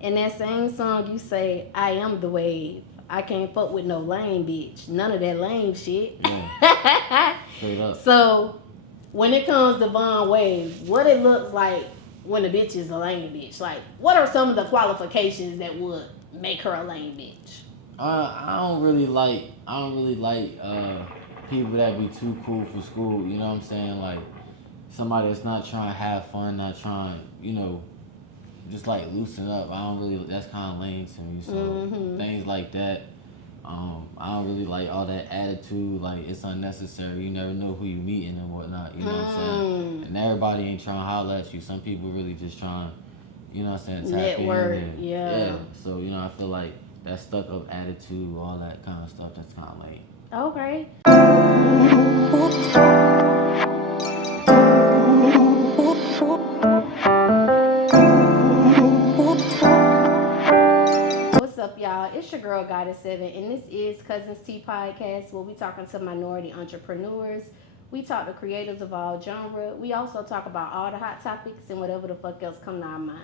In that same song, you say, I am the wave. I can't fuck with no lame bitch. None of that lame shit. Yeah. Straight up. So, when it comes to Vonn Wave, what it looks like when a bitch is a lame bitch? Like, what are some of the qualifications that would make her a lame bitch? I don't really like people that be too cool for school. You know what I'm saying? Like somebody that's not trying to have fun, not trying, just like loosen up. I don't really. That's kind of lame to me. So things like that. I don't really like all that attitude. Like it's unnecessary. You never know who you meeting and whatnot. You know what I'm saying? And everybody ain't trying to holler at you. Some people really just trying. You know what I'm saying? Tap Network, in. And, yeah. So I feel like that stuck up attitude, all that kind of stuff. That's kind of lame. Okay. What's up, y'all? It's your girl Goddess7, and this is Cuzn T podcast, where we talking to minority entrepreneurs. We talk to creators of all genre. We also talk about all the hot topics and whatever the fuck else come to our mind.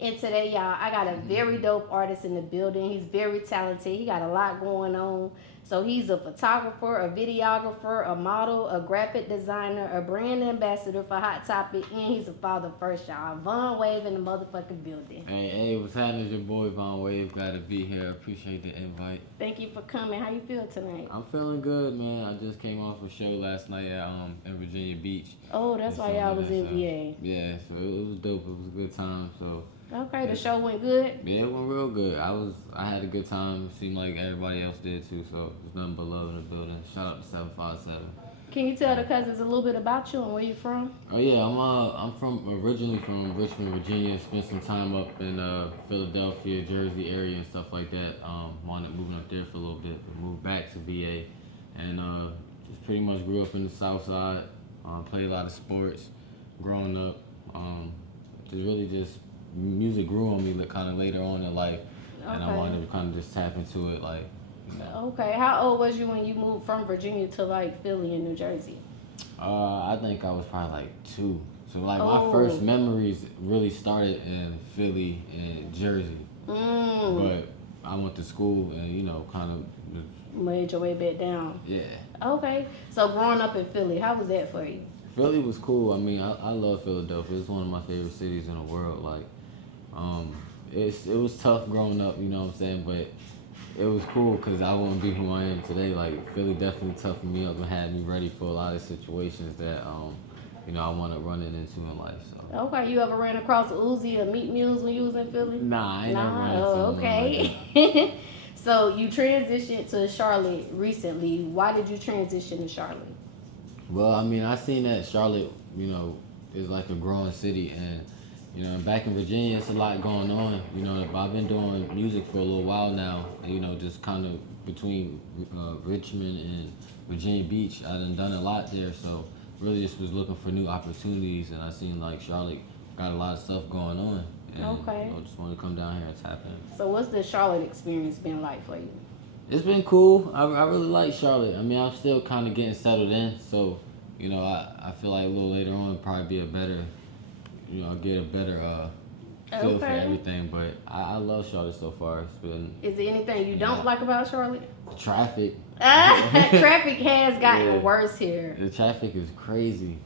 And today, y'all, I got a very dope artist in the building. He's very talented. He got a lot going on. So he's a photographer, a videographer, a model, a graphic designer, a brand ambassador for Hot Topic, and he's a father first, y'all. Vonn Wave in the motherfucking building. Hey, what's happening? Your boy Vonn Wave. Glad to be here. Appreciate the invite. Thank you for coming. How you feel tonight? I'm feeling good, man. I just came off a show last night at in Virginia Beach. Oh, that's why y'all was in VA. Yeah, so it was dope. It was a good time. So. Okay, the show went good? Yeah, it went real good. I had a good time. It seemed like everybody else did too, so there's nothing but love in the building. Shout out to 757. Can you tell the cousins a little bit about you and where you're from? Oh yeah, I'm originally from Richmond, Virginia. Spent some time up in Philadelphia, Jersey area and stuff like that. Wanted moving up there for a little bit, but moved back to VA, and just pretty much grew up in the South Side. Played a lot of sports, growing up. Just music grew on me kind of later on in life, and I wanted to kind of just tap into it, like. Okay, how old was you when you moved from Virginia to like Philly and New Jersey? I think I was probably like 2. So like my first memories really started in Philly and Jersey, but I went to school and kind of made your way back down. Yeah. Okay, so growing up in Philly, how was that for you? Philly was cool. I mean, I love Philadelphia. It's one of my favorite cities in the world. Like, it was tough growing up, you know what I'm saying? But it was cool because I wouldn't be who I am today. Like, Philly definitely toughened me up and had me ready for a lot of situations that, I want to run into in life. So. Okay, you ever ran across Uzi or Meat Mules when you was in Philly? Nah, I ain't never ran into them. Okay. So you transitioned to Charlotte recently. Why did you transition to Charlotte? Well, I mean, I seen that Charlotte, is like a growing city, and back in Virginia, it's a lot going on. I've been doing music for a little while now. Just kind of between Richmond and Virginia Beach, I done a lot there. So really, just was looking for new opportunities, and I seen like Charlotte got a lot of stuff going on. And, okay. Just wanted to come down here and tap in. So what's the Charlotte experience been like for you? It's been cool. I really like Charlotte. I mean, I'm still kind of getting settled in, so I feel like a little later on it'll probably be a better, I'll get a better feel for everything. But I love Charlotte so far. It's been. Is there anything you don't like about Charlotte? Traffic. Traffic has gotten worse here. The traffic is crazy.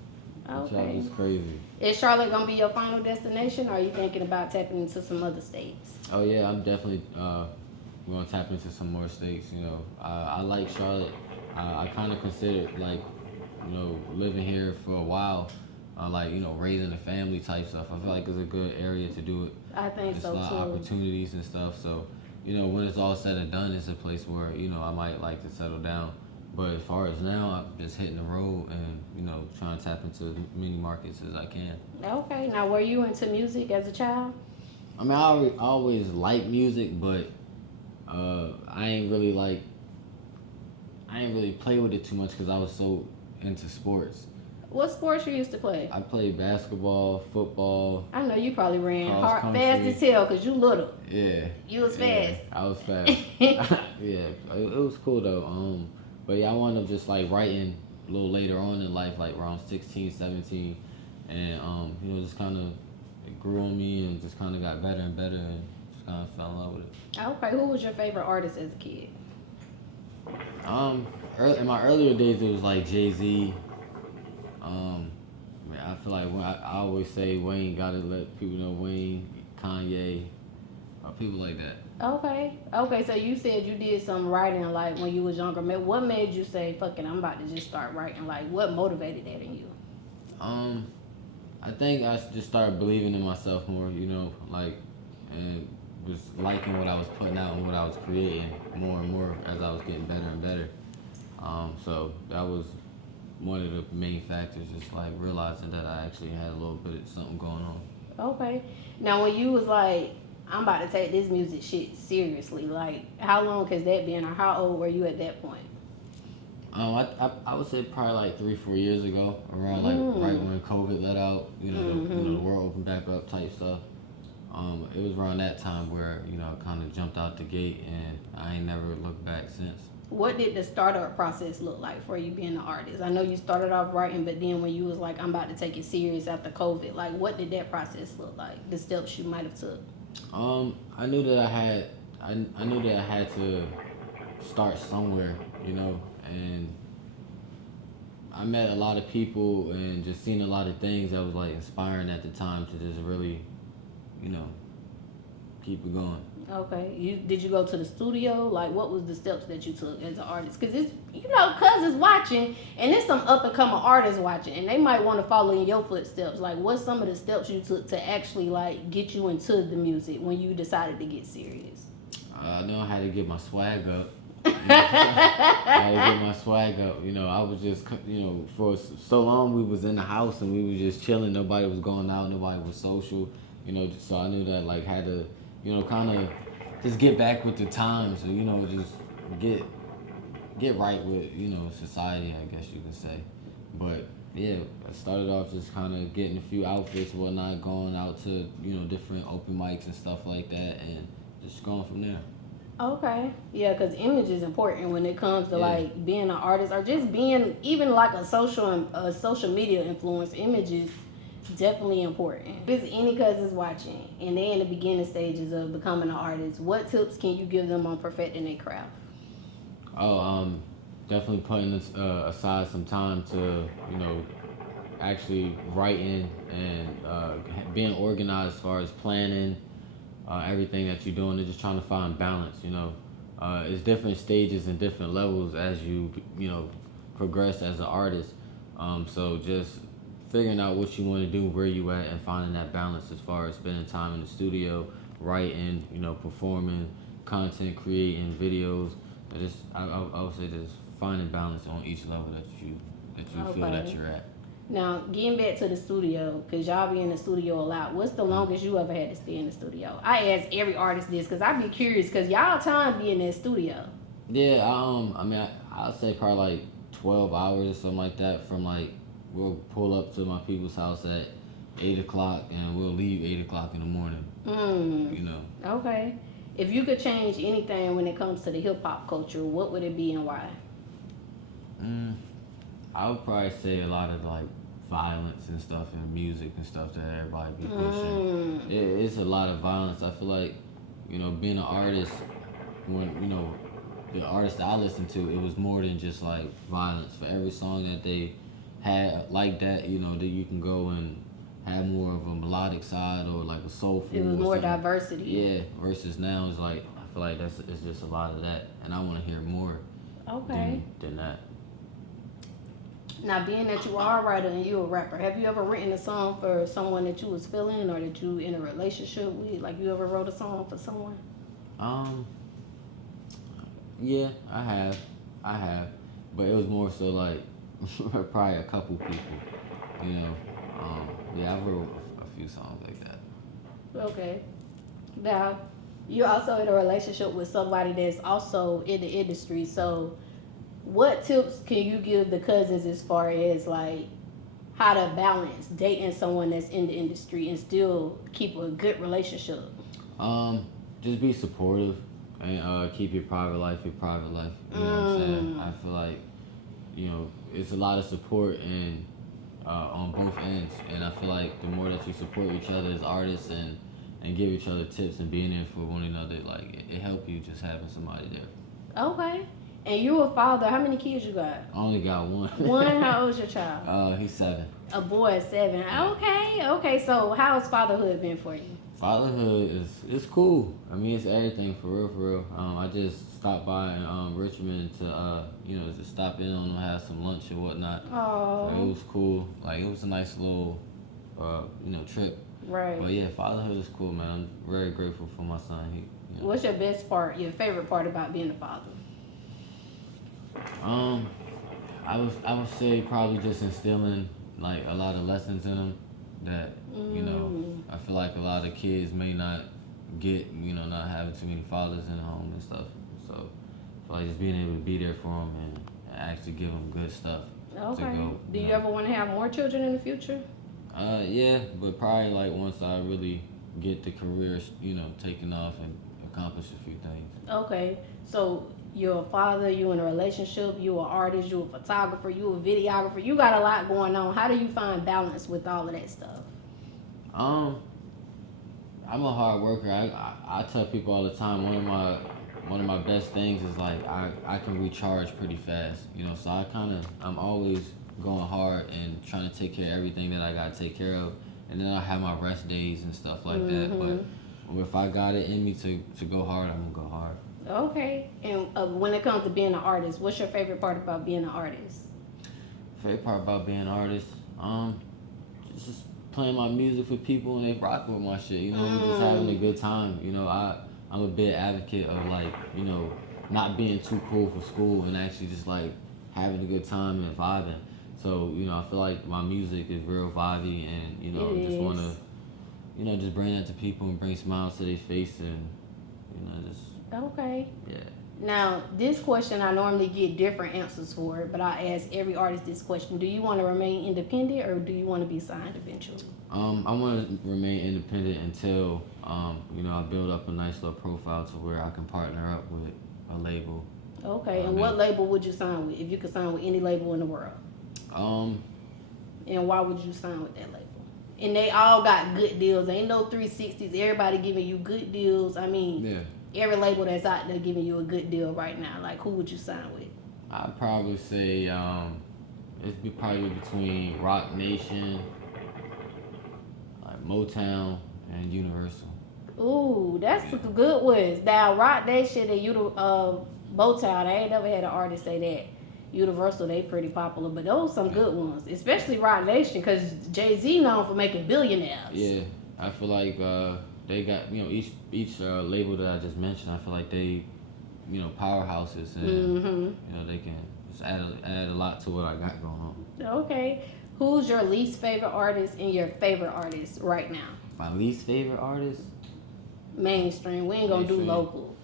Okay. The traffic is crazy. Is Charlotte gonna be your final destination, or are you thinking about tapping into some other states? Oh yeah, I'm definitely. We're gonna tap into some more states. I like Charlotte. I kind of considered living here for a while, raising a family type stuff. I feel like it's a good area to do it. I think so too. There's a lot of opportunities and stuff. So, when it's all said and done, it's a place where I might like to settle down. But as far as now, I'm just hitting the road and trying to tap into as many markets as I can. Okay. Now, were you into music as a child? I mean, I always liked music, but I ain't really play with it too much because I was so into sports. What sports you used to play? I played basketball, football. I know you probably ran fast as hell because you little. Yeah. You was fast. I was fast. Yeah, it was cool though. But yeah, I wound up just writing a little later on in life, like around 16, 17, and just kind of it grew on me and just kind of got better and better, and with it. Okay, who was your favorite artist as a kid? In my earlier days, it was like Jay-Z. Man, I feel like I always say Wayne, gotta let people know Wayne, Kanye, people like that. Okay, so you said you did some writing like when you was younger. What made you say, fuck it, I'm about to just start writing? Like, what motivated that in you? Um, I think I just started believing in myself more, like, and was liking what I was putting out and what I was creating more and more as I was getting better and better. So that was one of the main factors, just like realizing that I actually had a little bit of something going on. Okay. Now, when you was like, I'm about to take this music shit seriously, like, how long has that been, or how old were you at that point? I would say probably like 3 4 years ago, around like right Mm. when COVID let out, the world opened back up type stuff. It was around that time where I kind of jumped out the gate, and I ain't never looked back since. What did the startup process look like for you being an artist? I know you started off writing, but then when you was like, I'm about to take it serious after COVID, like, what did that process look like? The steps you might have took. I knew that I knew that I had to start somewhere, and I met a lot of people and just seen a lot of things that was like inspiring at the time to just really, you know, keep it going. Okay. Did you go to the studio? Like, what was the steps that you took as an artist? Because it's, Cuz is watching, and there's some up and coming artists watching, and they might want to follow in your footsteps. Like, what's some of the steps you took to actually like get you into the music when you decided to get serious? I know I had to get my swag up. I had to get my swag up. I was just, for so long we was in the house and we was just chilling. Nobody was going out. Nobody was social. So I knew that like had to, kind of just get back with the times. Just get get right with society, I guess you could say. But yeah, I started off just kind of getting a few outfits, and whatnot, going out to different open mics and stuff like that, and just going from there. Okay. Yeah, because image is important when it comes to Yeah. like being an artist or just being even like a social media influence. Image is definitely important. If there's any cousins watching and they're in the beginning stages of becoming an artist, what tips can you give them on perfecting their craft? Oh, definitely putting aside some time to actually writing and being organized as far as planning everything that you're doing, and just trying to find balance. It's different stages and different levels as you progress as an artist. So just figuring out what you want to do, where you at, and finding that balance as far as spending time in the studio, writing, performing, content creating, videos. I would say just finding balance on each level that you feel that Okay. you're at. Now, getting back to the studio, because y'all be in the studio a lot, what's the longest you ever had to stay in the studio? I ask every artist this because I be curious because y'all time be in that studio. Yeah, I mean, I'll say probably like 12 hours or something like that. From like, we'll pull up to my people's house at 8 o'clock, and we'll leave 8 o'clock in the morning. Mm, You know, okay. If you could change anything when it comes to the hip hop culture, what would it be and why? mm, I would probably say a lot of like violence and stuff and music and stuff that everybody be pushing. Mm, It's a lot of violence. I feel like, being an artist, when the artists that I listened to, it was more than just like violence. For every song that they had like that, that you can go and have more of a melodic side or like a soulful it was or more something. diversity. Yeah, versus now it's like I feel like it's just a lot of that, and I want to hear more Okay. than that. Now, being that you are a writer and you a rapper, have you ever written a song for someone that you was feeling or that you in a relationship with? Like, you ever wrote a song for someone? Um, yeah, I have, but it was more so like probably a couple people, you know. Yeah, I wrote a few songs like that. Okay. Now, you're also in a relationship with somebody that's also in the industry. So, what tips can you give the cousins as far as like how to balance dating someone that's in the industry and still keep a good relationship? Just be supportive and keep your private life your private life. You know what I'm saying? Mm. I feel like it's a lot of support and on both ends, and I feel like the more that you support each other as artists and and give each other tips and being there for one another. Like it helped you just having somebody there. Okay. And you a father. How many kids you got? I only got one. One? How old's your child? He's 7. A boy at 7. Yeah. Okay. So how's fatherhood been for you? Fatherhood is cool. I mean, it's everything for real. I just stopped by in Richmond to just stop in on them, have some lunch or whatnot. Oh. So it was cool. Like it was a nice little trip. Right. But yeah, fatherhood is cool, man. I'm very grateful for my son. What's your best part, your favorite part about being a father? I would say probably just instilling like a lot of lessons in them that I feel like a lot of kids may not get, not having too many fathers in the home and stuff. So I feel like just being able to be there for them and actually give them good stuff. Okay. Do you ever want to have more children in the future? Yeah, but probably like once I really get the career, taking off and accomplish a few things. Okay. So you're a father, you in a relationship, you an artist, you a photographer, you a videographer. You got a lot going on. How do you find balance with all of that stuff? I'm a hard worker. I tell people all the time one of my best things is like I can recharge pretty fast. So I'm always going hard and trying to take care of everything that I gotta take care of, and then I have my rest days and stuff like that. But if I got it in me to go hard, I'm gonna go hard. Okay. And when it comes to being an artist, what's your favorite part about being an artist? Favorite part about being an artist, just playing my music for people and they rock with my shit. Just having a good time. I'm a big advocate of like not being too cool for school and actually just like having a good time and vibing. So I feel like my music is real vibey and just want to just bring that to people and bring smiles to their face and just. Okay. Yeah. Now, this question I normally get different answers for, but I ask every artist this question. Do you want to remain independent or do you want to be signed eventually? I want to remain independent until, I build up a nice little profile to where I can partner up with a label. Okay, and what label would you sign with if you could sign with any label in the world? And why would you sign with that label? And they all got good deals. Ain't no 360s. Everybody giving you good deals. I mean... Yeah. Every label that's out there giving you a good deal right now. Like, who would you sign with? I'd probably say it'd be probably between Rock Nation, like Motown, and Universal. Ooh, that's some good ones. Now, Rock Nation and Motown, I ain't never had an artist say that. Universal, they pretty popular, but those some good ones. Especially Rock Nation, because Jay-Z known for making billionaires. Yeah, I feel like they got each label that I just mentioned. I feel like they powerhouses and they can just add a lot to what I got going on. Okay, who's your least favorite artist and your favorite artist right now? My least favorite artist? Mainstream. We ain't gonna do local.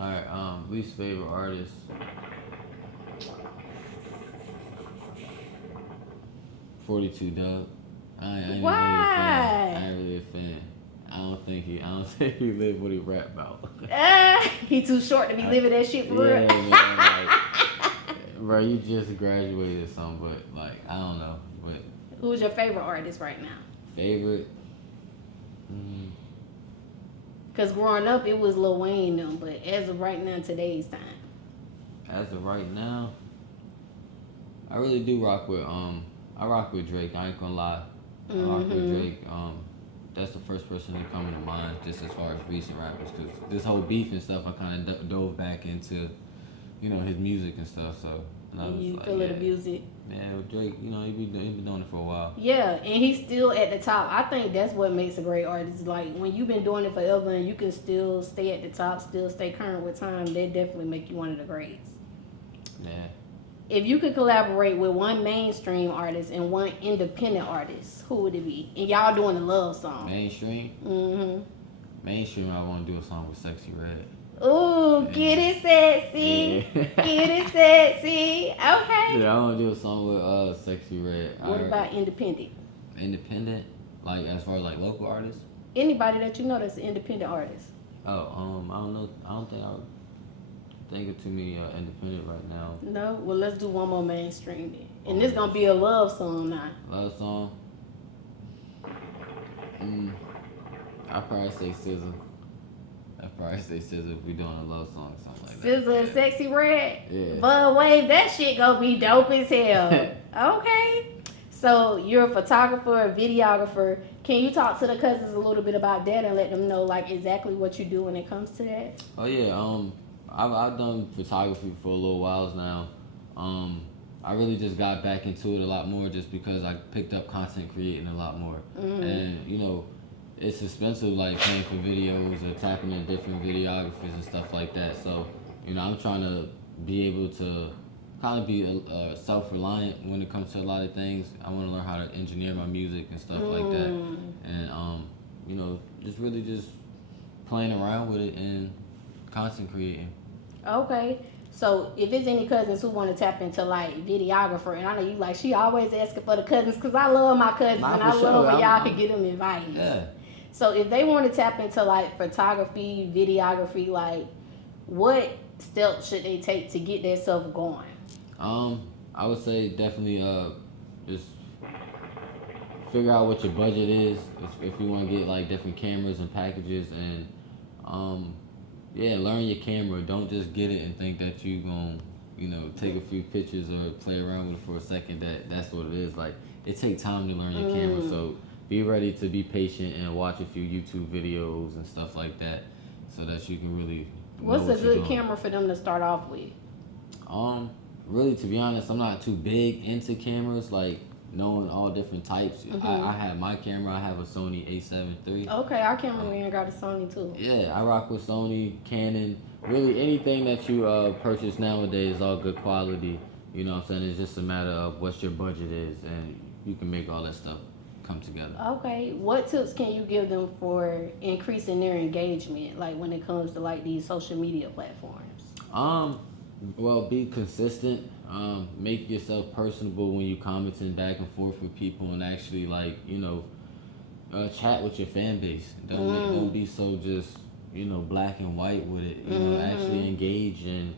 All right. Least favorite artist. 42 Dugg. I ain't really a fan. I don't think he live what he rap about. He too short to be living that shit for real. Man, like, bro, you just graduated or something, but like I don't know. But who's your favorite artist right now? Favorite? Cause growing up it was Lil Wayne them, but as of right now, today's time. As of right now, I really do rock with I rock with Drake. I ain't gonna lie. I rock with Drake. That's the first person to come to mind, just as far as recent rappers, because this whole beef and stuff, I kind of dove back into, his music and stuff. So you like, feel the music. Yeah, Drake, he been doing it for a while. Yeah, and he's still at the top. I think that's what makes a great artist. Like when you've been doing it forever and you can still stay at the top, still stay current with time, they definitely make you one of the greats. Yeah. If you could collaborate with one mainstream artist and one independent artist, who would it be? And y'all doing a love song. Mainstream? Mainstream, I want to do a song with Sexy Red. Ooh, get it sexy. Yeah. Get it sexy. Okay. Yeah, I want to do a song with Sexy Red. What about independent? Independent? Like, as far as like local artists? Anybody that you know that's an independent artist. Oh, I don't know. I don't think I would think of too many independent right now. No? Well, let's do one more mainstream then. And this gonna be a love song now. Love song? I probably say SZA. I probably say SZA if we doing a love song or something like that. SZA and Sexy Red. Yeah. Bud Wave, that shit gonna be dope as hell. Okay. So you're a photographer, a videographer. Can you talk to the cousins a little bit about that and let them know like exactly what you do when it comes to that? Oh yeah. I've done photography for a little while now. I really just got back into it a lot more just because I picked up content creating a lot more. And you know, it's expensive like paying for videos or tapping in different videographers and stuff like that. So, you know, I'm trying to be able to kind of be self-reliant when it comes to a lot of things. I want to learn how to engineer my music and stuff like that. And, you know, just really just playing around with it and content creating. Okay. So if there's any cousins who want to tap into like videographer, and I know you like, she always asking for the cousins because I love my cousins and I love when y'all can get them advice. Yeah. So if they want to tap into like photography, videography, like what steps should they take to get themselves going? I would say definitely just figure out what your budget is if you want to get like different cameras and packages and yeah, learn your camera. Don't just get it and think that you gonna, you know, take a few pictures or play around with it for a second. That's what it is. Like it takes time to learn your camera, so be ready to be patient and watch a few YouTube videos and stuff like that, so that you can really. What's a good camera for them to start off with? Really, to be honest, I'm not too big into cameras, like knowing all different types. I have my camera. I have a Sony A7 III. Okay, our cameraman got a Sony too. Yeah, I rock with Sony, Canon. Really, anything that you purchase nowadays is all good quality. You know what I'm saying? It's just a matter of what your budget is, and you can make all that stuff come together. Okay, what tips can you give them for increasing their engagement, like when it comes to like these social media platforms? Well, be consistent. Make yourself personable when you commenting back and forth with people, and actually like, you know, chat with your fan base. Don't be so just, you know, black and white with it. You know, actually engage and,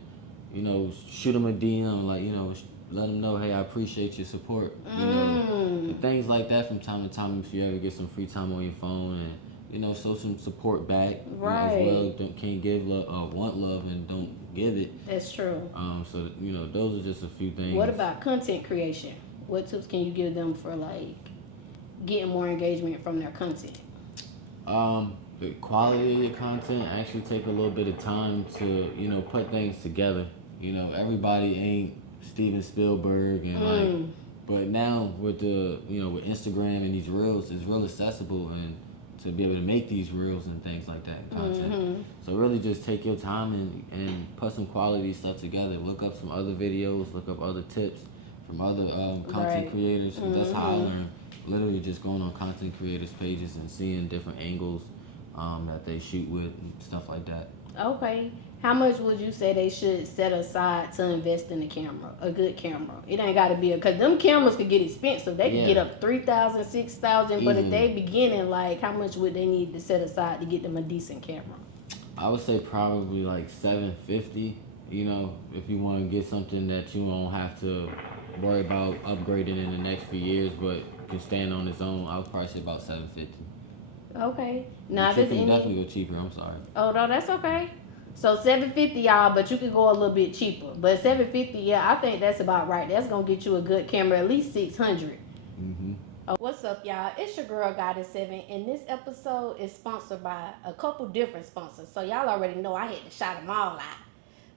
you know, shoot them a DM, like, you know, let them know, hey, I appreciate your support. You know, and things like that from time to time. If you ever get some free time on your phone, and you know, show some support back. Right. As well. Can't give love, want love, and don't give it. That's true. So you know, those are just a few things. What about content creation? What tips can you give them for like getting more engagement from their content? The quality of your content actually take a little bit of time to, you know, put things together. You know, everybody ain't Steven Spielberg and like, but now with the, you know, with Instagram and these reels, it's real accessible and to be able to make these reels and things like that content. So really just take your time and put some quality stuff together. Look up some other videos, look up other tips from other content creators. That's how I learned. Literally just going on content creators pages and seeing different angles that they shoot with and stuff like that. Okay. How much would you say they should set aside to invest in a camera, a good camera? It ain't got to be because them cameras could get expensive. They could get up $3,000, $6,000. But if they beginning, like, how much would they need to set aside to get them a decent camera? I would say probably like $750. You know, if you want to get something that you don't have to worry about upgrading in the next few years, but can stand on its own, I would probably say about $750. Okay. Now, you can definitely go cheaper. I'm sorry. Oh no, that's okay. So $750, y'all, but you could go a little bit cheaper. But $750, yeah, I think that's about right. That's gonna get you a good camera, at least $600. What's up, y'all? It's your girl Goddess7, and this episode is sponsored by a couple different sponsors. So y'all already know I had to shout them all out.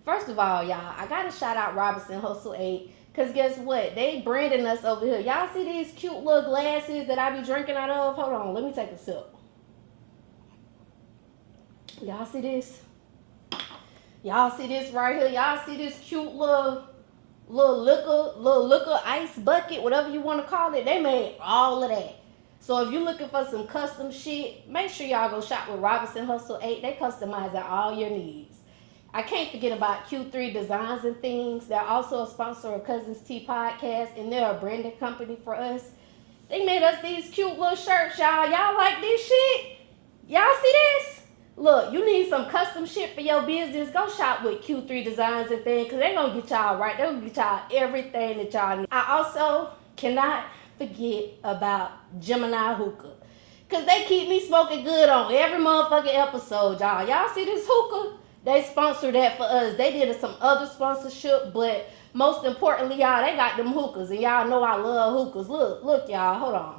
First of all, y'all, I gotta shout out Robinson Hustle 8. Cause guess what? They branding us over here. Y'all see these cute little glasses that I be drinking out of? Hold on, let me take a sip. Y'all see this? Y'all see this right here? Y'all see this cute little liquor ice bucket, whatever you want to call it? They made all of that. So if you're looking for some custom shit, make sure y'all go shop with Robinson Hustle 8. They customize all your needs. I can't forget about Q3 Designs and Things. They're also a sponsor of Cuzn podcast, and they're a branding company for us. They made us these cute little shirts, y'all. Y'all like this shit? Y'all see this? Look, you need some custom shit for your business. Go shop with Q3 Designs and Things, because they're going to get y'all right. They're going to get y'all everything that y'all need. I also cannot forget about Geminiih Hookah. Cause they keep me smoking good on every motherfucking episode, y'all. Y'all see this hookah? They sponsored that for us. They did some other sponsorship, but most importantly, y'all, they got them hookahs, and y'all know I love hookahs. Look, y'all, hold on.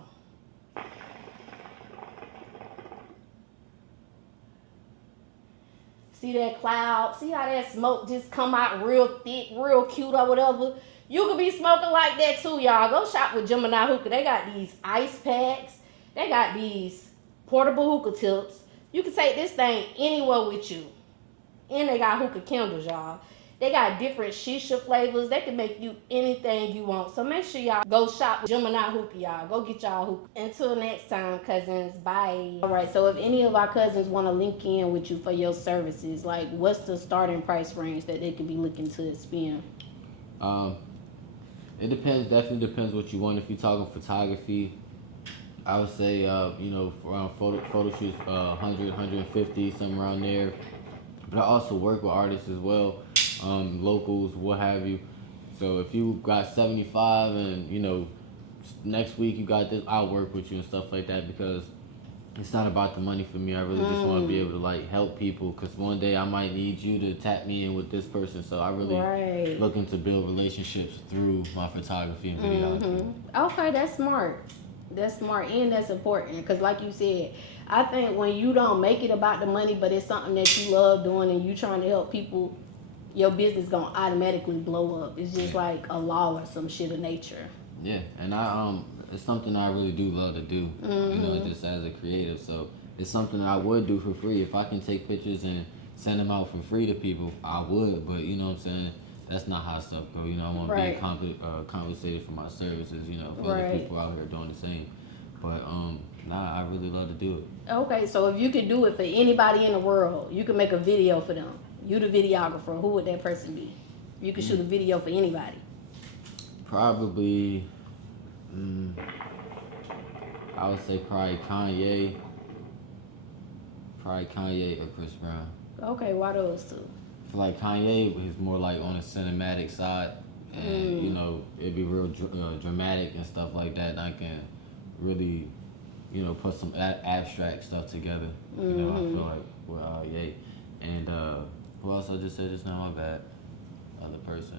See that cloud? See how that smoke just come out real thick, real cute or whatever? You could be smoking like that too, y'all. Go shop with Geminiih Hookah. They got these ice packs. They got these portable hookah tips. You can take this thing anywhere with you. And they got hookah candles, y'all. They got different shisha flavors. They can make you anything you want. So make sure y'all go shop with Geminiih Hookah, y'all. Go get y'all hookah. Until next time, cousins. Bye. All right, so if any of our cousins want to link in with you for your services, like what's the starting price range that they could be looking to spend? It depends. Definitely depends what you want. If you're talking photography, I would say, you know, around photo shoots, 100, 150, something around there. But I also work with artists as well, locals, what have you. So if you got 75 and, you know, next week you got this, I'll work with you and stuff like that, because it's not about the money for me. I really just want to be able to like help people, because one day I might need you to tap me in with this person. So I really looking to build relationships through my photography and videography. Okay, that's smart. That's smart, and that's important, because like you said, I think when you don't make it about the money, but it's something that you love doing and you trying to help people, your business gonna automatically blow up. It's just like a law or some shit of nature. Yeah, and it's something I really do love to do, you know, just as a creative. So it's something that I would do for free. If I can take pictures and send them out for free to people, I would. But you know what I'm saying? That's not how stuff go. You know, I want to be compensated for my services, you know, for other people out here doing the same. But nah, I really love to do it. Okay, so if you could do it for anybody in the world, you could make a video for them. You the videographer, who would that person be? You could shoot a video for anybody. Probably, I would say probably Kanye. Probably Kanye or Chris Brown. Okay, why those two? I feel like Kanye is more like on the cinematic side, and you know, it'd be real dramatic and stuff like that. And I can really, you know, put some abstract stuff together. You know, I feel like Ye. And who else I just said just now? My bad. Other person.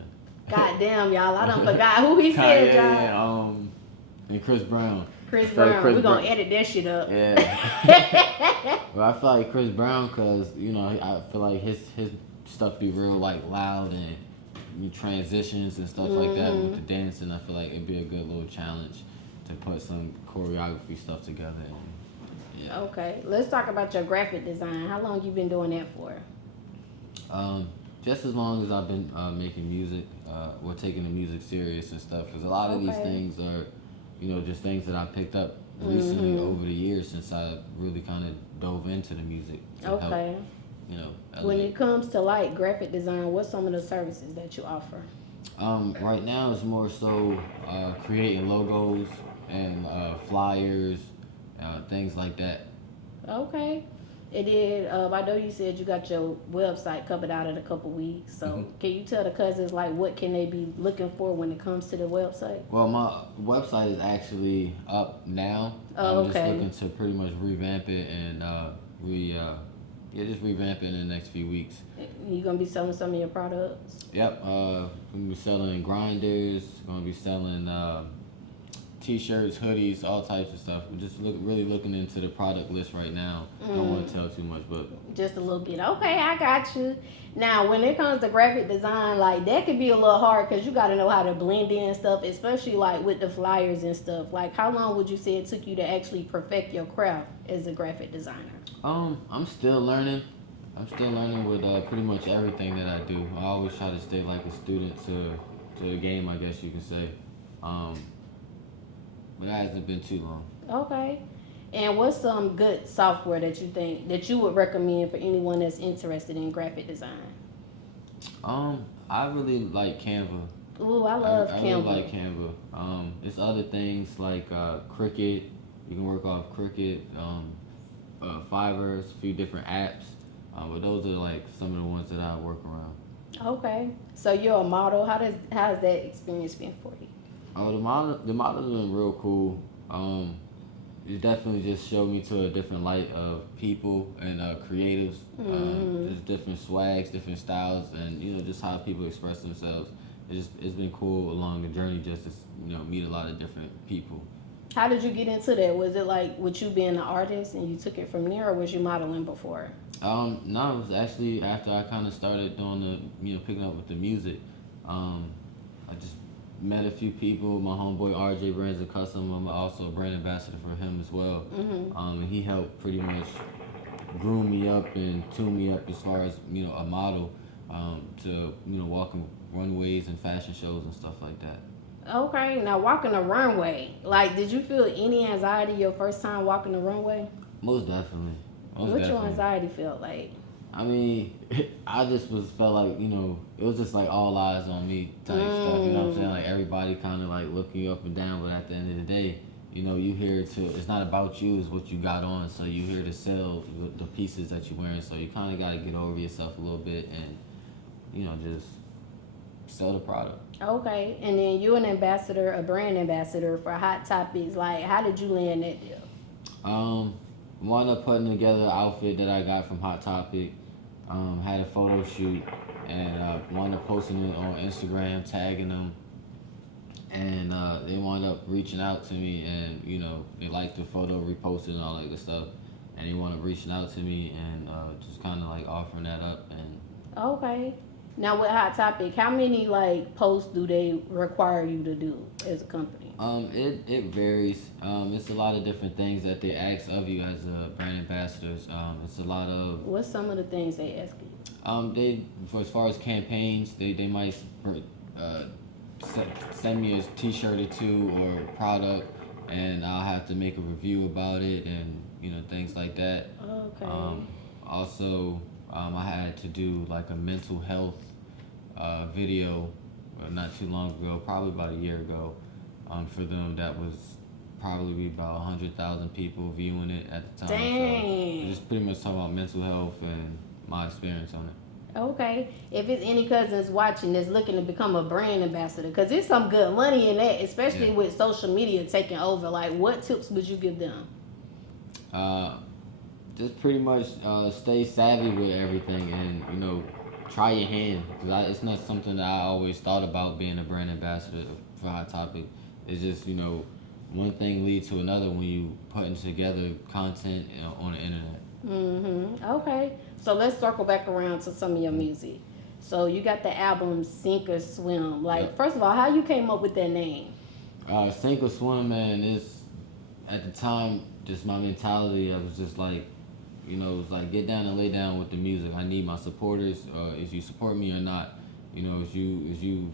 God damn, y'all! I done forgot who he said, y'all. And Chris Brown. Chris Brown. We're gonna edit that shit up. Yeah. Well, I feel like Chris Brown, cause you know, I feel like his stuff be real like loud and transitions and stuff like that with the dance, and I feel like it'd be a good little challenge to put some choreography stuff together. And, yeah. Okay, let's talk about your graphic design. How long you been doing that for? Just as long as I've been making music, or taking the music serious and stuff, because a lot of these things are, you know, just things that I picked up recently over the years since I really kind of dove into the music. To help, you know, when it comes to like graphic design, what's some of the services that you offer? Right now it's more so creating logos and flyers, things like that. Okay. And then I know you said you got your website covered out in a couple weeks. So can you tell the cousins like what can they be looking for when it comes to the website? Well, my website is actually up now. I'm just looking to pretty much revamp it and just revamp it in the next few weeks. You gonna be selling some of your products? Yep. Gonna be selling grinders. Gonna be selling T-shirts, hoodies, all types of stuff. We're just really looking into the product list right now. Don't want to tell too much, but just a little bit. Okay, I got you. Now, when it comes to graphic design, like that could be a little hard because you got to know how to blend in stuff, especially like with the flyers and stuff. Like, how long would you say it took you to actually perfect your craft as a graphic designer? I'm still learning. I'm still learning with pretty much everything that I do. I always try to stay like a student to the game, I guess you can say. But that hasn't been too long. Okay. And what's some good software that you think that you would recommend for anyone that's interested in graphic design? I really like Canva. Ooh, I love Canva. I really like Canva. There's other things like Cricut. You can work off Cricut, Fiverr, a few different apps. But those are like some of the ones that I work around. Okay. So you're a model. How's that experience been for you? Oh, the model has been real cool. it definitely just showed me to a different light of people and creatives. Just different swags, different styles, and just how people express themselves. It's been cool along the journey just to meet a lot of different people. How did you get into that? Was it like with you being an artist and you took it from there, or was you modeling before? No, it was actually after I kind of started doing picking up with the music. I just met a few people. My homeboy RJ brands a custom. I'm also a brand ambassador for him as well. And he helped pretty much groom me up and tune me up as far as a model to walking runways and fashion shows and stuff like that. Okay, now walking the runway, like, did you feel any anxiety your first time walking the runway? Most definitely. What your anxiety felt like? I mean, I just felt like it was just like all eyes on me type stuff. You know what I'm saying? Like everybody kind of like looking you up and down, but at the end of the day, you here to. It's not about you; it's what you got on. So you here to sell the pieces that you're wearing. So you kind of got to get over yourself a little bit and just sell the product. Okay, and then you an ambassador, a brand ambassador for Hot Topics. Like, how did you land that deal? Wound up putting together an outfit that I got from Hot Topic. Had a photo shoot and wound up posting it on Instagram, tagging them, and they wound up reaching out to me, and they liked the photo, reposted and all that good stuff, and they wound up reaching out to me and just kind of like offering that up. And okay. Now with Hot Topic, how many like posts do they require you to do as a company? It varies. It's a lot of different things that they ask of you as a brand ambassadors. It's a lot of. What's some of the things they ask you? They for as far as campaigns, they might send me a T-shirt or two or product, and I'll have to make a review about it and things like that. Okay. Also, I had to do like a mental health video not too long ago, probably about a year ago, for them. That was probably about 100,000 people viewing it at the time. Dang. So just pretty much talking about mental health and my experience on it. Okay. If it's any cousins watching that's looking to become a brand ambassador, because there's some good money in that, especially with social media taking over. Like, what tips would you give them? Just pretty much stay savvy with everything and try your hand, because it's not something that I always thought about being a brand ambassador for Hot Topic. It's just one thing leads to another when you putting together content on the internet. Okay. So let's circle back around to some of your music. So you got the album Sink or Swim. Like, Yep. First of all, how you came up with that name? Sink or Swim, man, is at the time just my mentality. I was just like, it was like get down and lay down with the music. I need my supporters. If you support me or not, is you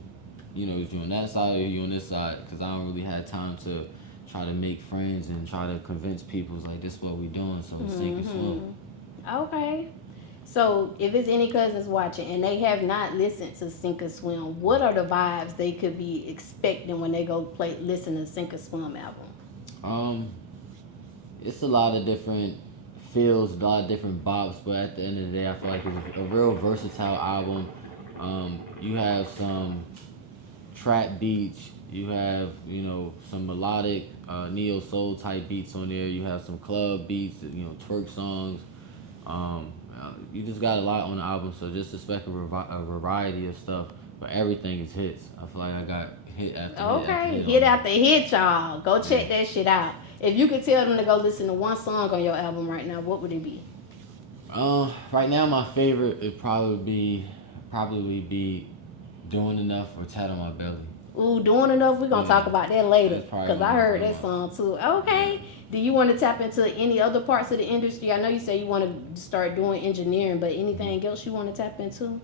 on that side or you on this side? Because I don't really have time to try to make friends and try to convince people like this is what we doing. So sink or swim. Okay. So if it's any cousins watching and they have not listened to Sink or Swim, what are the vibes they could be expecting when they go listen to Sink or Swim album? It's a lot of different feels, a lot of different bops, but at the end of the day, I feel like it's a real versatile album. You have some trap beats, you have some melodic neo soul type beats on there. You have some club beats, twerk songs. You just got a lot on the album, so just expect a variety of stuff. But everything is hits. I feel like I got hit after hit. Okay, hit after hit, y'all. Go check that shit out. If you could tell them to go listen to one song on your album right now, what would it be? Right now my favorite would probably be Doing Enough or Tat on My Belly. Ooh, Doing Enough. We're going to talk about that later, That's probably because I one of heard my that song too. Okay. Do you want to tap into any other parts of the industry? I know you say you want to start doing engineering, but anything else you want to tap into?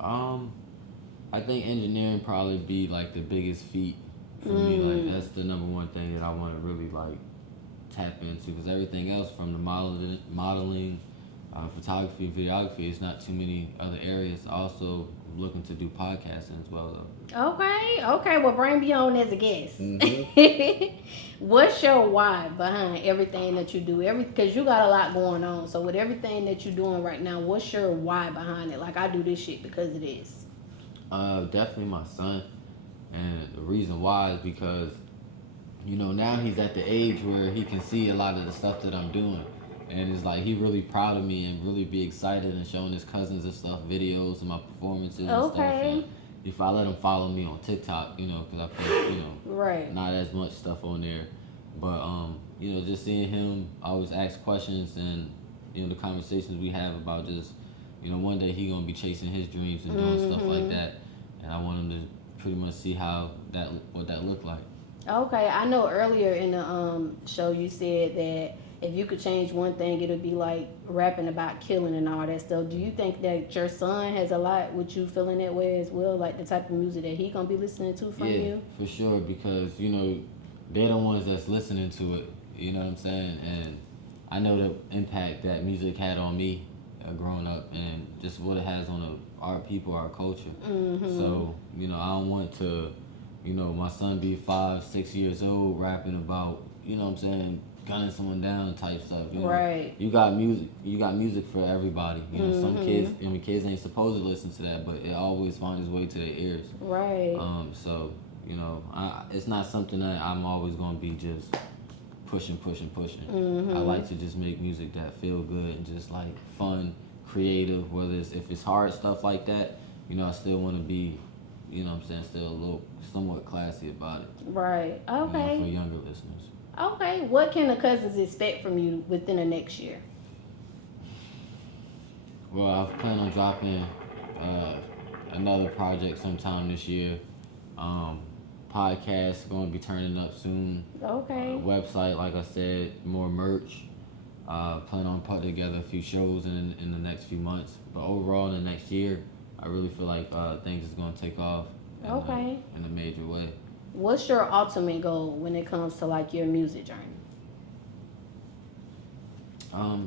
I think engineering probably be like the biggest feat for me. Like that's the number one thing that I want to really like tap into, because everything else from the modeling, photography, videography, it's not too many other areas. Also looking to do podcasting as well though. Okay. Well, bring me on as a guest. What's your why behind everything that you do? Because you got a lot going on. So with everything that you're doing right now, what's your why behind it? Like, I do this shit because it is. Definitely my son, and the reason why is because you know, now he's at the age where he can see a lot of the stuff that I'm doing. And it's like he really proud of me and really be excited and showing his cousins and stuff videos of my performances and stuff. Okay. And if I let him follow me on TikTok, you know, because I post, you know, Right. not as much stuff on there. But, you know, just seeing him always ask questions and, you know, the conversations we have about just, you know, one day he going to be chasing his dreams and doing stuff like that. And I want him to pretty much see what that looked like. Okay, I know earlier in the show you said that if you could change one thing, it would be like rapping about killing and all that stuff. Do you think that your son has a lot with you feeling that way as well? Like the type of music that he gonna be listening to from you? For sure, because, you know, they're the ones that's listening to it. You know what I'm saying? And I know the impact that music had on me growing up and just what it has on our people, our culture. So, you know, I don't want to, you know, my son be 5, 6 years old rapping about, you know what I'm saying, gunning someone down type stuff. You know? Right. You got music for everybody. You know, some kids, I mean, kids ain't supposed to listen to that, but it always finds its way to their ears. Right. So, you know, it's not something that I'm always gonna be just pushing. I like to just make music that feel good and just like fun, creative. Whether if it's hard stuff like that, you know, I still want to be, you know what I'm saying, still a little somewhat classy about it. Right. Okay. You know, for younger listeners. Okay. What can the cousins expect from you within the next year? Well, I plan on dropping another project sometime this year. Podcast going to be turning up soon. Okay. Website, like I said, more merch. Plan on putting together a few shows in the next few months. But overall, in the next year, I really feel like things is going to take off in a major way. What's your ultimate goal when it comes to like your music journey?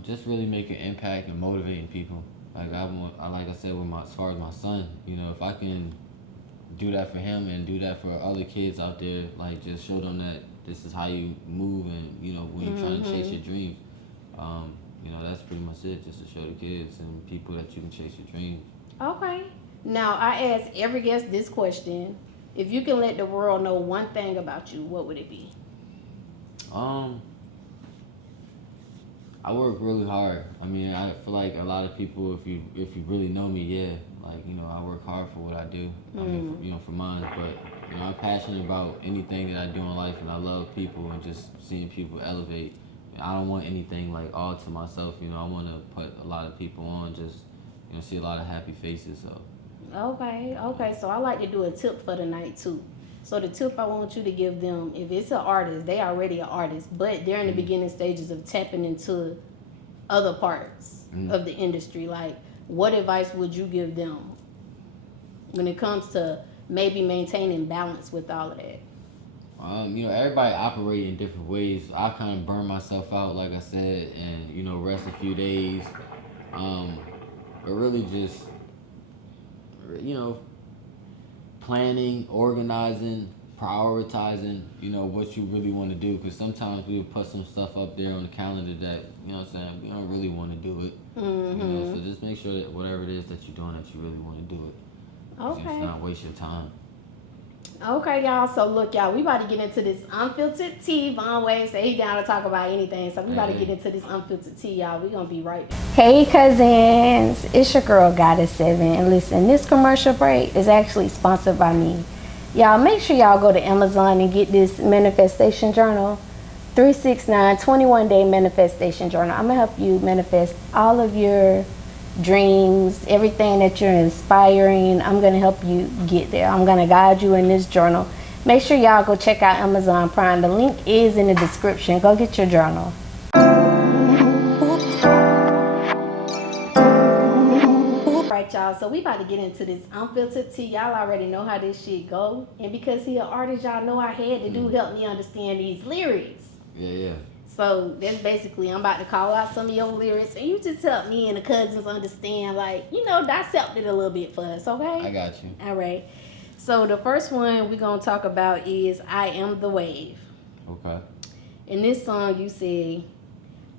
Just really making impact and motivating people. Like like I said, as far as my son, you know, if I can do that for him and do that for other kids out there, like just show them that this is how you move and, you know, when you're trying to chase your dreams, you know, that's pretty much it, just to show the kids and people that you can chase your dreams. Okay. Now, I ask every guest this question. If you can let the world know one thing about you, what would it be? I work really hard. I mean, I feel like a lot of people, if you really know me, like, you know, I work hard for what I do. I mean, you know, for mine. But, you know, I'm passionate about anything that I do in life, and I love people and just seeing people elevate. I don't want anything like all to myself. You know, I want to put a lot of people on, just, you know, see a lot of happy faces. So. Okay. So I like to do a tip for the night too. So the tip I want you to give them, if it's an artist, they already an artist, but they're in the beginning stages of tapping into other parts of the industry. Like, what advice would you give them when it comes to maybe maintaining balance with all of that? You know, everybody operate in different ways. I kind of burn myself out, like I said, and, you know, rest a few days. But really just, you know, planning, organizing, prioritizing, you know, what you really want to do. Because sometimes we'll put some stuff up there on the calendar that, you know what I'm saying, we don't really want to do it. You know, so just make sure that whatever it is that you're doing, that you really want to do it. Okay. Just not waste your time. Okay, y'all. So look, y'all, we about to get into this unfiltered tea. Vonn Wade said he down to talk about anything, so we about to get into this unfiltered tea, y'all. We gonna be right back. Hey, cousins, it's your girl Goddess7, and listen, this commercial break is actually sponsored by me. Y'all, make sure y'all go to Amazon and get this manifestation journal, 369 21-day manifestation journal. I'm gonna help you manifest all of your dreams, everything that you're inspiring. I'm gonna help you get there. I'm gonna guide you in this journal. Make sure y'all go check out Amazon Prime. The link is in the description. Go get your journal. Alright, y'all, so we about to get into this unfiltered tea. Y'all already know how this shit go, and because he an artist, y'all know I had to do help me understand these lyrics. Yeah. So that's basically, I'm about to call out some of your lyrics, and you just help me and the cousins understand, like, you know, dissect it a little bit for us, okay? I got you. All right. So the first one we're going to talk about is I Am the Wave. Okay. In this song, you say,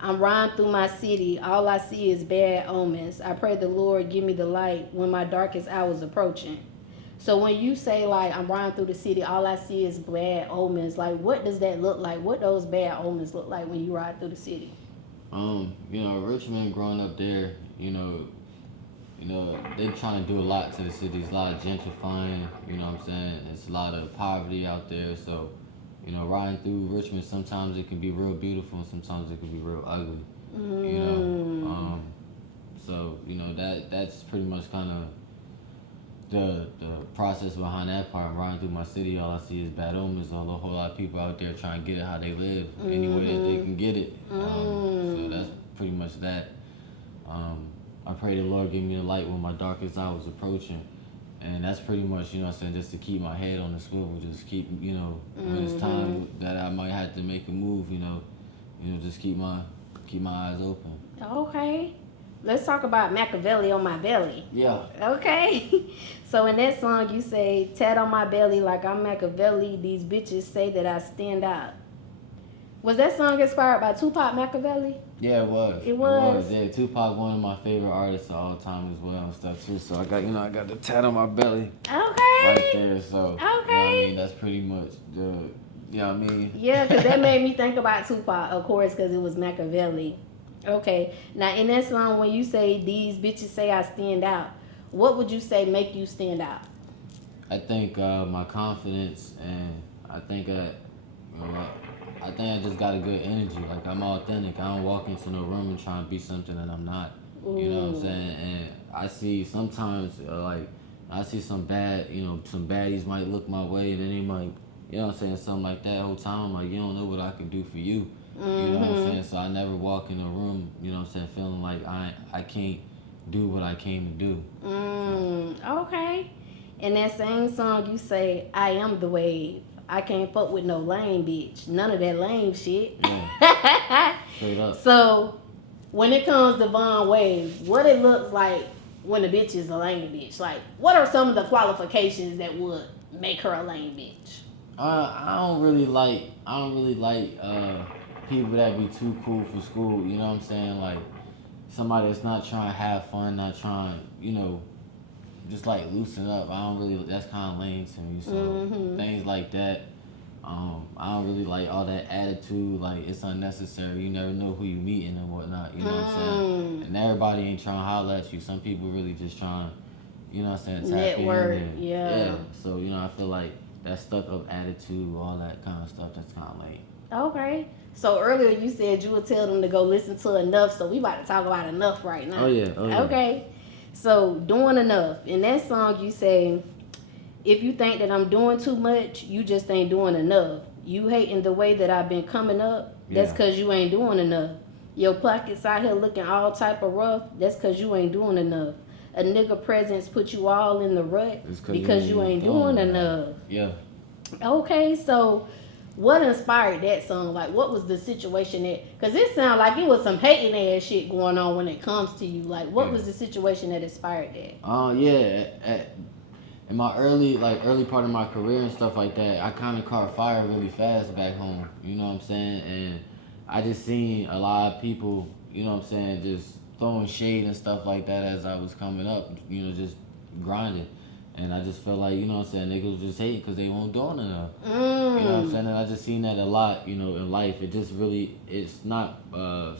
I'm riding through my city. All I see is bad omens. I pray the Lord give me the light when my darkest hours approaching. So when you say like I'm riding through the city, all I see is bad omens. Like what does that look like? What those bad omens look like when you ride through the city? You know, Richmond growing up there, they're trying to do a lot to the city. There's a lot of gentrifying, you know what I'm saying? There's a lot of poverty out there. So, riding through Richmond, sometimes it can be real beautiful and sometimes it can be real ugly, you know? So, that's pretty much kind of the process behind that part. Riding through my city, all I see is bad omens. A whole lot of people out there trying to get it how they live, any way that they can get it. So that's pretty much that. I pray the Lord give me the light when my darkest hour was approaching. And that's pretty much, just to keep my head on the swivel, just keep, when it's time that I might have to make a move, just keep my eyes open. Okay. Let's talk about Machiavelli on my belly. Yeah. Okay. So in that song you say, tat on my belly like I'm Machiavelli, these bitches say that I stand out. Was that song inspired by Tupac Machiavelli? Yeah, it was. It was? Yeah, Tupac, one of my favorite artists of all time as well and stuff too. So I got the tat on my belly. Okay. Right there. So, okay. That's pretty much the, Yeah, because that made me think about Tupac, of course, because it was Machiavelli. Okay. Now, in that song, when you say, these bitches say I stand out, what would you say make you stand out? I think my confidence, and I think I just got a good energy. Like, I'm authentic. I don't walk into no room and try and be something that I'm not. You know what I'm saying? And I see sometimes, I see some bad, some baddies might look my way, and then they might, something like that. The whole time I'm like, you don't know what I can do for you. You know what I'm saying? So I never walk in a room, feeling like I can't do what I came to do. Okay. In that same song, you say, I am the wave. I can't fuck with no lame bitch. None of that lame shit. Yeah. Straight up. So, when it comes to Vonn Wave, what it looks like when a bitch is a lame bitch? Like, what are some of the qualifications that would make her a lame bitch? I don't really like people that be too cool for school. You know what I'm saying? Like somebody that's not trying to have fun, not trying, just like loosen up. I don't really. That's kind of lame to me. So things like that. I don't really like all that attitude. Like it's unnecessary. You never know who you meeting and whatnot. You know what I'm saying? And everybody ain't trying to holler at you. Some people really just trying, tap network. in. Yeah. So I feel like that stuck up attitude, all that kind of stuff. That's kind of lame. Okay. So earlier you said you would tell them to go listen to Enough. So we about to talk about Enough right now. Oh yeah. Okay. So doing enough. In that song you say, if you think that I'm doing too much, you just ain't doing enough. You hating the way that I've been coming up, that's because you ain't doing enough. Your pockets out here looking all type of rough, that's because you ain't doing enough. A nigga presence put you all in the rut because you ain't doing enough. Yeah. Okay, so what inspired that song? Like, what was the situation that? Because it sounded like it was some hating ass shit going on when it comes to you. Like, what was the situation that inspired that? In my early part of my career and stuff like that, I kind of caught fire really fast back home. You know what I'm saying? And I just seen a lot of people, just throwing shade and stuff like that as I was coming up, just grinding. And I just felt like, niggas just hate because they weren't doing enough. You know what I'm saying? And I just seen that a lot, in life. It just really, it's not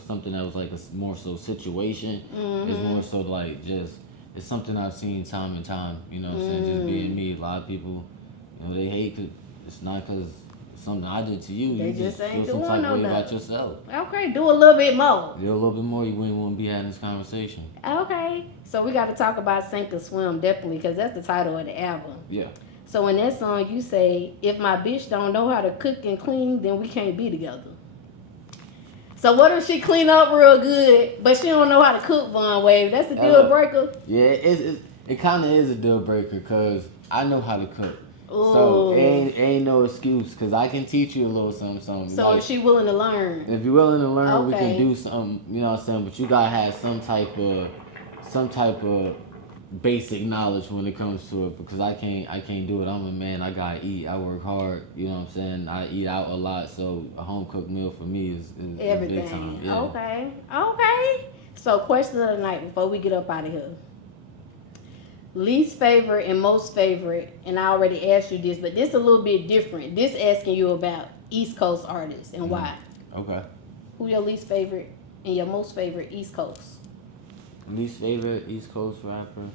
something that was like a more so situation. It's more so like just, it's something I've seen time and time, just being me. A lot of people, they hate cause it's not because something I did to you. They you just ain't feel some doing type of way no about yourself. Okay, do a little bit more. Do a little bit more, you wouldn't want to be having this conversation. Okay, so we got to talk about Sink or Swim, definitely, because that's the title of the album. Yeah. So in that song, you say, if my bitch don't know how to cook and clean, then we can't be together. So what if she clean up real good, but she don't know how to cook, Vonn Wave? That's a deal breaker? Yeah, it kind of is a deal breaker because I know how to cook. Ooh. So it ain't no excuse because I can teach you a little something. So if she willing to learn. If you're willing to learn, we Okay. can do something, you know what I'm saying? But you gotta have some type of basic knowledge when it comes to it because I can't do it. I'm a man, I gotta eat. I work hard, you know what I'm saying? I eat out a lot, so a home cooked meal for me is everything. big time. Yeah. Okay. So question of the night before we get up out of here. Least favorite and most favorite, and I already asked you this, but this a little bit different. This asking you about East Coast artists and why. Okay. Who your least favorite and your most favorite East Coast? Least favorite East Coast rapper?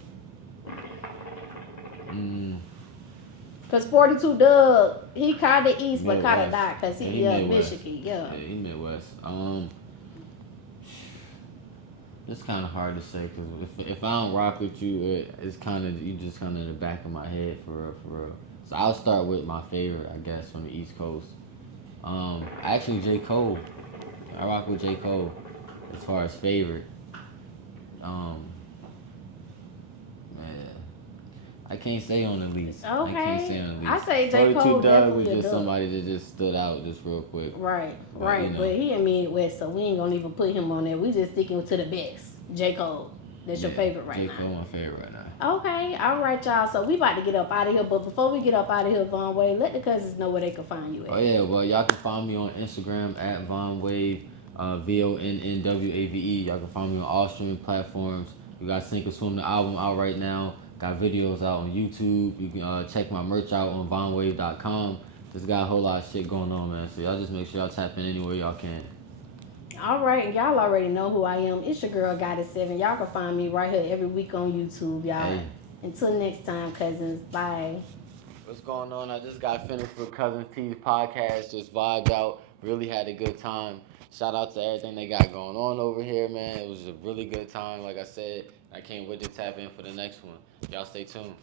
Cause 42 Doug, he kind of East, but kind of Midwest. not, cause he Michigan, Yeah, he Midwest. It's kind of hard to say because if I don't rock with you, it's kind of you just kind of in the back of my head for real, for real. So I'll start with my favorite, I guess, from the East Coast. Actually, J. Cole. I rock with J. Cole as far as favorite. Man, I can't say on the least. I can't say on the least. I say J. Cole 42 Doug definitely was just a dub. somebody that just stood out just real quick. Right, But, right. you know. But he in Midwest, so we ain't gonna even put him on there. We just sticking to the best. J. Cole. That's your favorite right J. now. Cole my favorite right now. Okay, all right, y'all. So we about to get up out of here, but before we get up out of here, Vonn Wave, let the cousins know where they can find you at. Oh yeah, well y'all can find me on Instagram at Vonn Wave, VONNWAVE. Y'all can find me on all streaming platforms. We got Sink or Swim the album out right now. Got videos out on YouTube. You can check my merch out on VonnWave.com. Just got a whole lot of shit going on, man. So y'all just make sure y'all tap in anywhere y'all can. All right, and y'all already know who I am. It's your girl, Goddess7. Y'all can find me right here every week on YouTube, y'all. Hey. Until next time, cousins. Bye. What's going on? I just got finished with Cuzn T's podcast. Just vibed out. Really had a good time. Shout out to everything they got going on over here, man. It was a really good time. Like I said, I can't wait to tap in for the next one. Y'all stay tuned.